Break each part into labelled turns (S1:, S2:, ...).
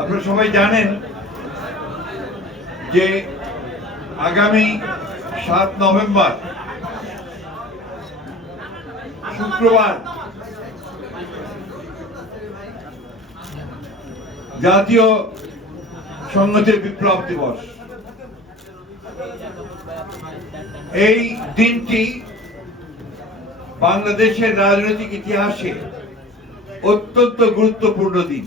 S1: আপনারা সবাই জানেন যে আগামী সাত নভেম্বর, শুক্রবার জাতীয় সংহতির বিপ্লব দিবস। এই দিনটি বাংলাদেশের রাজনৈতিক ইতিহাসে অত্যন্ত গুরুত্বপূর্ণ দিন।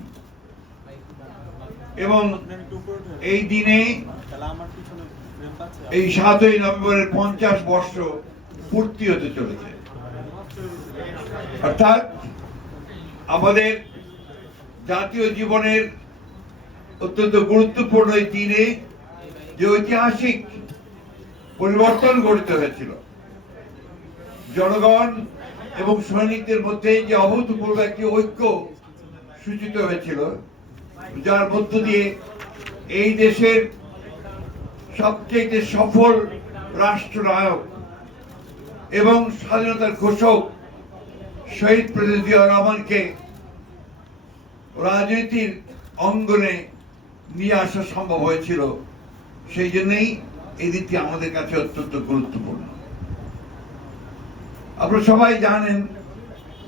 S1: এবং এই দিনে এই সাতই নভেম্বরের পঞ্চাশ বর্ষ পূর্তি হতে চলেছে। অর্থাৎ আমাদের জাতীয় জীবনের অত্যন্ত গুরুত্বপূর্ণ এই দিনে যে ঐতিহাসিক পরিবর্তন গঠিত হয়েছিল, জনগণ এবং সৈনিকদের মধ্যে যে অভূতপূর্ব একটি ঐক্য সূচিত হয়েছিল যার মধ্য দিয়ে এই দেশের সবচেয়ে সফল রাষ্ট্রনায়ক এবং স্বাধীনতার ঘোষক শহীদ প্রেসিডেন্ট রহমানকে রাজনীতির অঙ্গনে নিয়ে আসা সম্ভব হয়েছিল, সেই জন্যই এই দিকটি আমাদের কাছে অত্যন্ত গুরুত্বপূর্ণ। আপনারা সবাই জানেন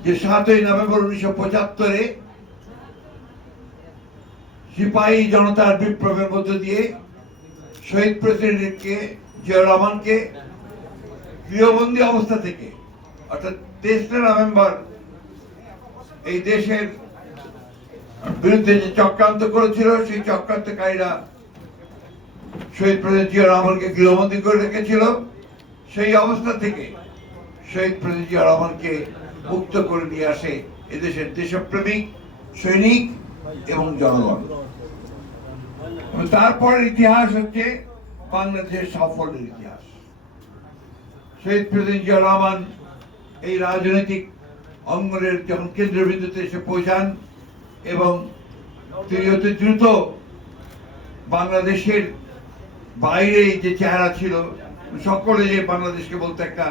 S1: যে সাতই নভেম্বর উনিশশো পঁচাত্তরে সিপাহী জনতার বিপ্লবের মধ্য দিয়ে শহীদ প্রেসিডেন্টকে জিয়া রহমানকে গৃহবন্দী অবস্থা থেকে, অর্থাৎ তেসরা নভেম্বর এই দেশের বিরুদ্ধে যে চক্রান্ত করেছিল, সেই চক্রান্তকারীরা শহীদ প্রেসিডেন্ট জিয়া রহমানকে গৃহবন্দী করে রেখেছিল। সেই অবস্থা থেকে শহীদ প্রেসিডেন্ট জিয়া রহমানকে মুক্ত করে নিয়ে আসে এদেশের দেশপ্রেমিক, সৈনিক এবং জনগণ। এবং তারপরের ইতিহাস হচ্ছে বাংলাদেশের সাফল্যের ইতিহাস। শহীদ প্রেসিডেন্ট জিয়া রহমান এই রাজনৈতিক অঙ্গনের যখন কেন্দ্রবিন্দুতে এসে পৌঁছান এবং তিনি অতি দ্রুত বাংলাদেশের বাইরে যে চেহারা ছিল, সকলে যে বাংলাদেশকে বলতে একটা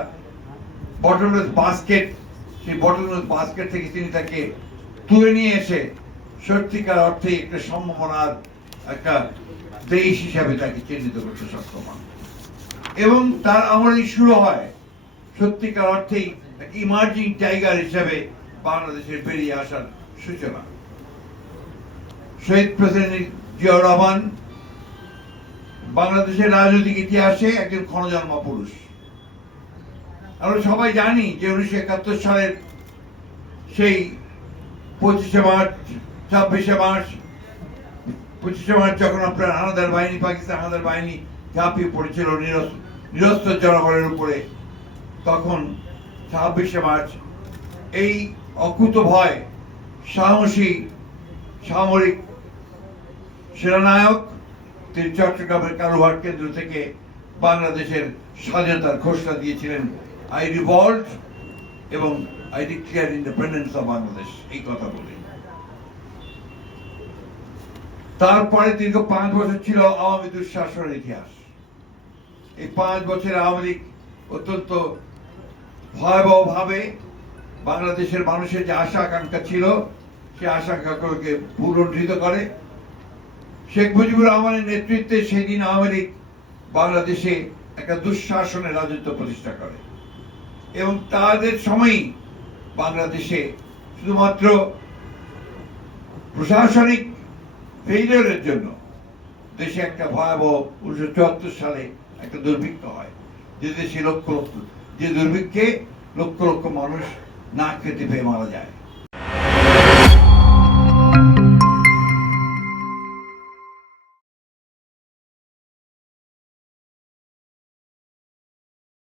S1: বটলনেস বাস্কেট সেই বটলনেস বাস্কেট থেকে তিনি তাকে তুলে নিয়ে এসে সত্যিকার অর্থে একটা সম্ভাবনার একটা দেশ হিসাবে তাকে চিহ্নিত করতে সক্ষম হন। এবং তার আমলেই শুরু হয় সত্যিকার অর্থেই ইমার্জিং টাইগার হিসাবে বাংলাদেশের বেরিয়ে আসার সূচনা। শহীদ প্রেসিডেন্ট জিয়া রহমান বাংলাদেশের রাজনৈতিক ইতিহাসে একজন ক্ষণজন্মা পুরুষ। আমরা সবাই জানি যে উনিশশো একাত্তর সালের সেই পঁচিশে মার্চ, ছাব্বিশে মার্চ পঁচিশে যখন আপনার হানাদার বাহিনী, পাকিস্তান হানাদার বাহিনী ঝাঁপিয়ে পড়েছিল নিরস- নিরস্ত্র জনগণের উপরে, তখন ছাব্বিশে মার্চ এই অকুত ভয়, সাহসী, সামরিক সেনানায়ক, তিনি চট্টগ্রামের কালুঘাট কেন্দ্র থেকে বাংলাদেশের স্বাধীনতার ঘোষণা দিয়েছিলেন আই রিভল্ট এবং I declare independence of Bangladesh এই কথা বলে তারপরে দীর্ঘ পাঁচ বছর ছিল আওয়ামী দুঃশাসনের ইতিহাস। এই পাঁচ বছর আওয়ামী লীগ অত্যন্ত ভয়াবহ ভাবে বাংলাদেশের মানুষের যে আশা আকাঙ্ক্ষা ছিল সে আশা আকাঙ্ক্ষাকে পুনরুদ্ধৃত করে। শেখ মুজিবুর রহমানের নেতৃত্বে সেদিন আওয়ামী লীগ বাংলাদেশে একটা দুঃশাসনের রাজত্ব প্রতিষ্ঠা করে। এবং তাদের সময়ই বাংলাদেশে শুধুমাত্র প্রশাসনিক ফেইলিয়রের জন্য দেশে একটা ভয়াবহ উনিশশো চুয়াত্তর সালে একটা দুর্ভিক্ষ হয়। যে দেশে লক্ষ লক্ষ যে দুর্ভিক্ষে লক্ষ লক্ষ মানুষ না খেতে পেয়ে মারা যায়।